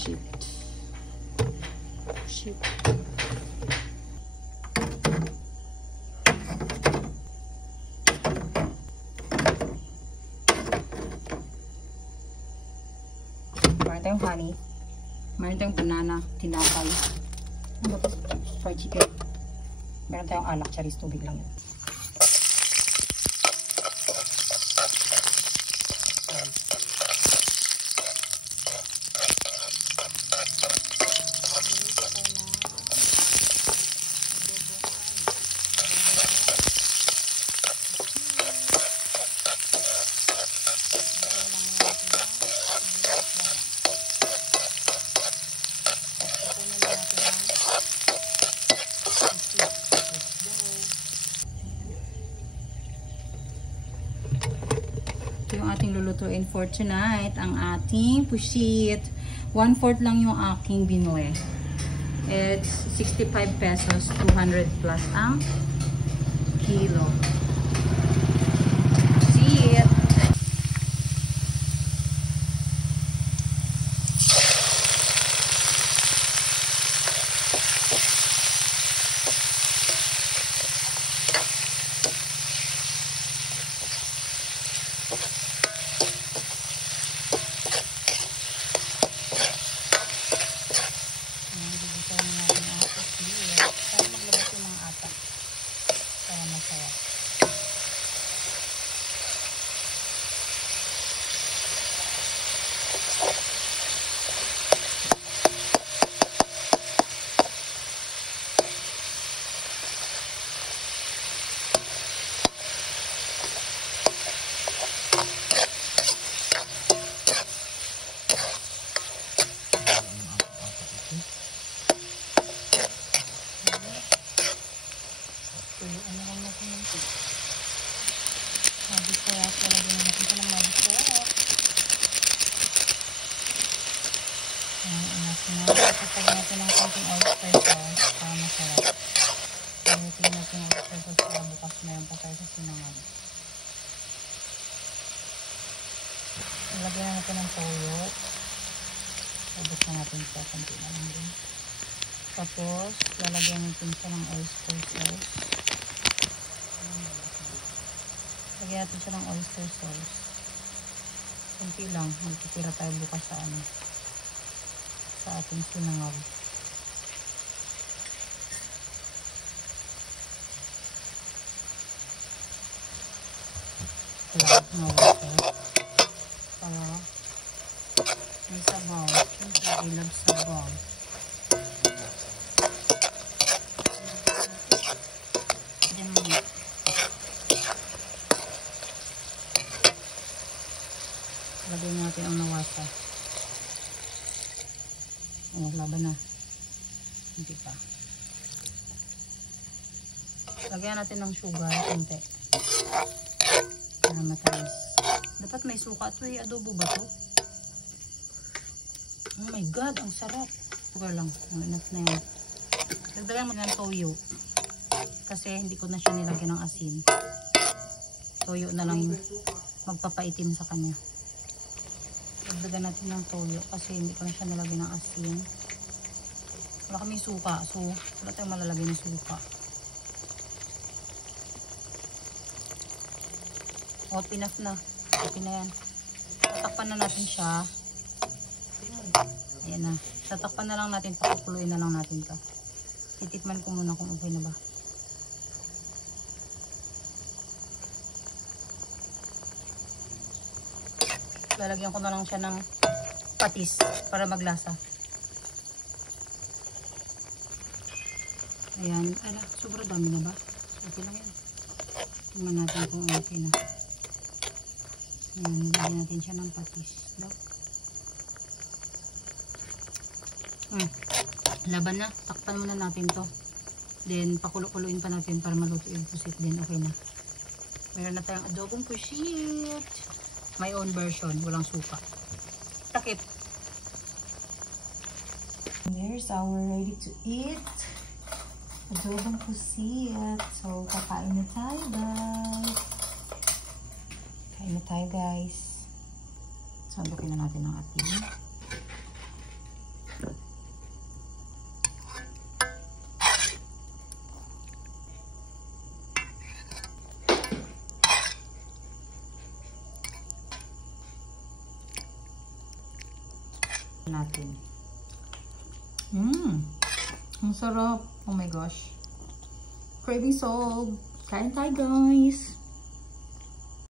Shit. Shit. Meron tayong honey. Meron tayong banana, tinapay. Ano ba ito? Fried chicken. Meron tayong alak, charis, tubig lang yun. Yung ating lulutuin for tonight, ang ating pusit. 1/4 lang yung aking binili. It's 65 pesos, 200 plus ang kilo. Pusit. Tapos natin ng konting oyster sauce para masarap. Tingnan natin yung oyster sauce para bukas na yung patay sa sinangag. Ilagyan natin ng toyo. Ubus na natin siya. Kunti na lang din. Tapos, lalagyan natin siya ng oyster sauce. Lagyan natin siya ng oyster sauce. Kunti lang. Magtitira tayo bukas sa sa ating sinangag. Lahat na water. Para may sabaw. Siyempre, I love sabaw. Lagyan natin ang nawasa. Ayan, laban na. Hindi pa. Lagyan natin ng sugar, konti. Para matamis. Dapat may suka ito eh. Adobo ba ito? Oh my God, ang sarap. Sugar lang. Enough na yan. Dagdagan mo ng toyo. Kasi hindi ko na siya nilagyan ng asin. Toyo na lang yung magpapaitim sa kanya. Dagdagan natin ng toyo kasi hindi ko na siya nilagyan ng asin. Wala kaming suka. So, wala tayong malalagay ng suka. Okay, enough na. Okay na yan. Tatakpan na natin siya. Ayan na. Tatakpan na lang natin. Pakukuluin na lang natin ito. Titikman ko muna kung okay na ba. Lalagyan ko na lang siya ng patis para maglasa. Ayan. Ala, sobrang dami na ba? Okay lang yan. Tingnan natin kung okay na. Ayan, nilagyan natin siya ng patis. Laban na. Takpan muna natin to. Then, pakulo-kuloin pa natin para maluto yung pusit din. Okay na. Meron na tayong adobong pusit. My own version. Walang suka. Takip. There's our ready to eat. Adobong pusit. So, kakain na tayo, guys. Kain na tayo, guys. Sandukin na natin ang ating natin. Ang sarap. Oh my gosh. Craving solved. Kain tayo guys.